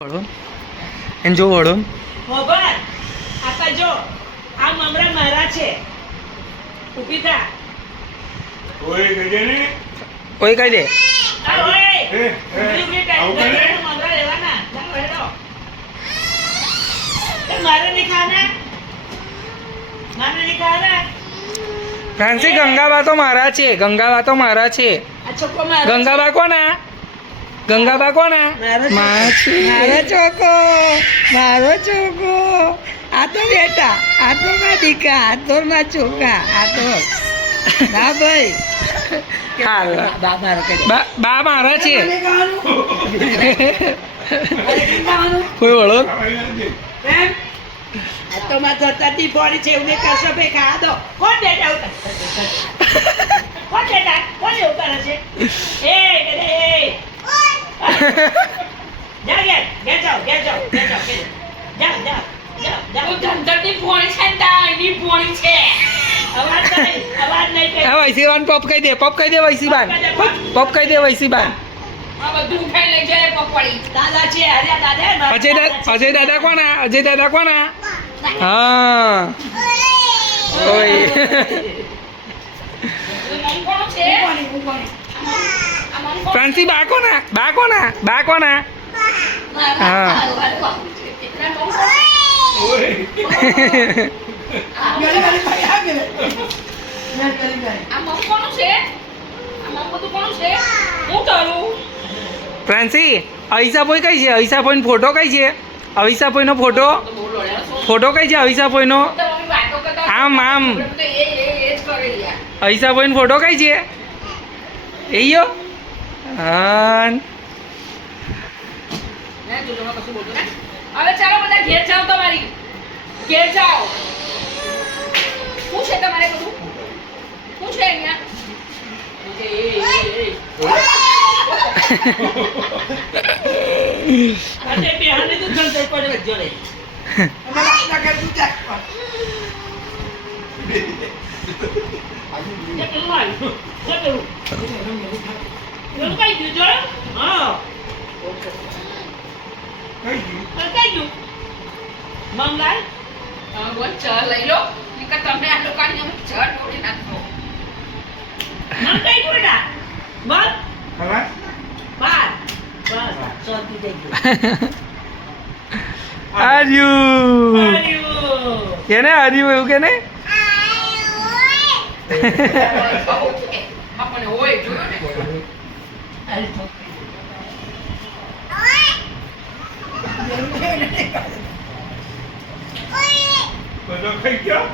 વળો એને જો વળો મોબર આતા જો આ મમરા મારા છે ઊભી થા ઓય ગજે ને કોઈ કહી દે આ ઓય એ આવું કરે મમરા લેવાના ચાલ બેઠો તે મારે નહીં ખાના મારે નહીં ખાના ફ્રાન્સી ગંગાબા તો મારા છે ગંગાબા તો મારા છે આ છોકરો મારો ગંગાબા કોના ગંગાબા કોના મારા છે મારો છોકો આ તો બેટા આ તો માં દીકા આ તો માં છોકા આ તો ના ભાઈ હાલ બા મારો કે બા મારા છે કોઈ વળો એમ આ તો માં જતાતી બોડી છે ઉને કસો પે ખા દો કોણ બેટા ઉતર કોણ બેટા કોણ ઉતર છે એ ગડે એ જા જાઓ જા તું ધંધરની ભોણી છે ને તારી ભોણી છે. અવાજ નહીં કરે હા વૈસીબાન પપ કહી દે વૈસીબાન પપ કહી દે વૈસીબાન આ બધું ઉઠાઈ લઈ જાય પપડી. દાદા છે અરે દાદા અજય દાદા કોના હા ઓય મમ કોણ છે? આ મમ કોણ? ફ્રાન્સી બા કોના હા એટલા મમ કોણ? ઓય આ મમ કોણ છે? આ મમ બધું કોણ છે? હું કરું? ફ્રાન્સી અહીસાપોઈ કઈ છે અહીસાપોઈનો ફોટો કઈ છે અહીસાપોઈનો ફોટો તો બહુ લોડ્યા છો. ફોટો કઈ છે અહીસાપોઈનો તો મમ્મી વાતો કરતા આમ તો એ જ કરે યાર. અહીસાપોઈનો ફોટો કઈ છે એયો હા ને તું જોવા કશું બોલતો ને. હવે ચાલો બધા ઘેર જાઓ તમારી. ઘેર જાઓ. શું છે તમારે બધું? શું છે અહીંયા? એ. અને બેહાને તું જંતર પડે જોડે કેટલું આવ્યું કેટલું કઈ ગયું જો હા કઈ ગયું મંગાઈ બોલ ચા લઈ લો. નકર તમે આ લોકોને અમે ચા ઢોળી નાખો. મંગાઈ કોડા બોલ હવે બાર બસ શાંતિ થઈ ગયું આર્યુ આવ્યું કેને આર્યુ એવું કે ને આપણને હોય જોયો ને. બધો ખાઈ ગયો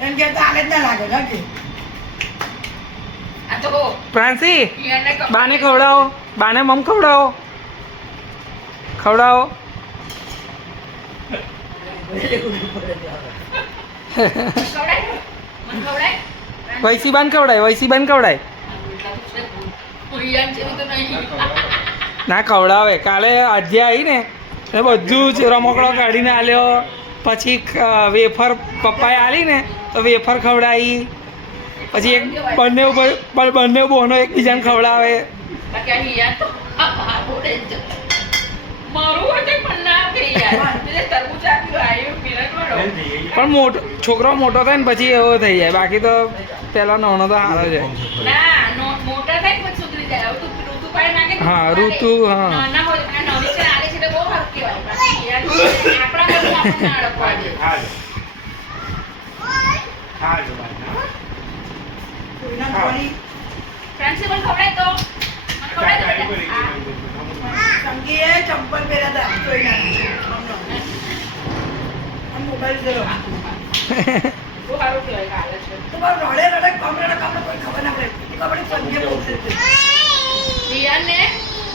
એમ કે તાલે જ ના લાગે નથી આ તો ફ્રાન્સી પિયરને બાને ખવડાવો બાને મમ ખવડાવો ખવડાય? મને ખવડાય? વૈસીબાન ખવડાય પિયર જેવું તો નહીં. ના ખવડાવે કાલે આધ્યા આવી ને એ બધું જ રમકડો કાઢીને આલ્યો પછી વેફર પપ્પાએ આલી ને તો વેફર ખવડાવી પછી એક બંને બહેનો એકબીજાને ખવડાવે બાકી આ હિયા તો બોલે જ. મારું હોય તો પણ ના આપે યાર. પેલે તરબૂચ આપ્યું, આવ્યું, પીરસ વાળો. પણ છોકરો મોટો થાય ને પછી એવો થઈ જાય બાકી તો પેલા નાનો તો સારો છે ના, મોટા થાય ને પછી સુધરી જાય. હવે તું ઋતુ પાડી નાખે ને હા, તો ઋતુ, હા. નાના હોય અને નવી છે આલે છે તો બહુ સારું કહેવાય. બાકી યાર, આપણા ઘરમાં આપણને અડકવા દે. હાલ હાલ ભાઈ કોઈના પાણી પ્રિન્સિપલ ખવડાય તો મને ખવડાય તો બેટા. સંગીએ ચંપલ પહેર્યા હતા કોઈના આ મોબાઈલ જરો બહુ સારું કહેવાય કે હાલે છે. તો બાર રડે કમરે કોઈ ખબર ના પડે એ આપણે સંગે બોલશે રિયાને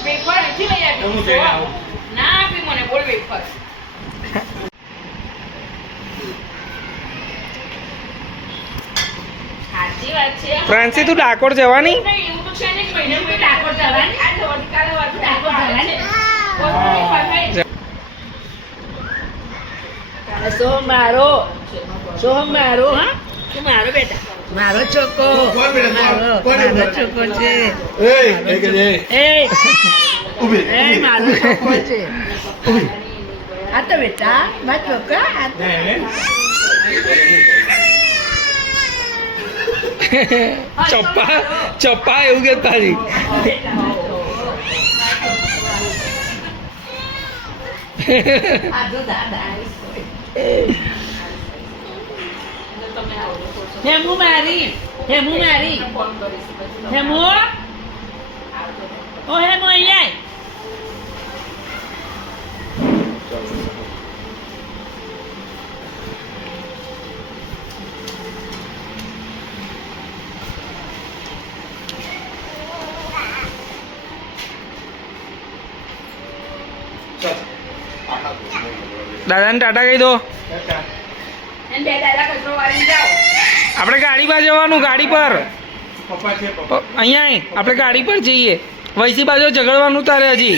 વેફર અહીંથી લઈ તો હું આવી. જઈને આવું. ના આપી મને બોલ વેફર. સાચી વાત છે. ફ્રાન્સી તું ડાકોર જવાની નહીં, એવું તો છે નહીં કે મહિને મહિને ડાકોર જવાની. આ જવાની, કાલે વાળું ડાકોર જવાની. સોમ મારો હા કે મારો બેટા મારો છોકો કોણ બેટા? કોણ? મારો છોકો છે એ ગજે એ ઊભી એ મારો છોકરો છે આ તો બેટા મારા છોકરા આ તો ચપ્પા ચપ્પા એવું કે તારી આજો દાદા હેમુ મારી હેમુ મારી હેમુ ઓ હેમુ અહીંયા આય. દાદાને ટાટા કહી દો એને બે દાદા કચરો વાળીને જાઓ. આપણે ગાડી પર જવાનું ગાડી પર પપ્પા છે પપ્પા અહીંયા આપણે ગાડી પર જઈએ વૈસી બાજુ ઝઘડવાનું તારે હજી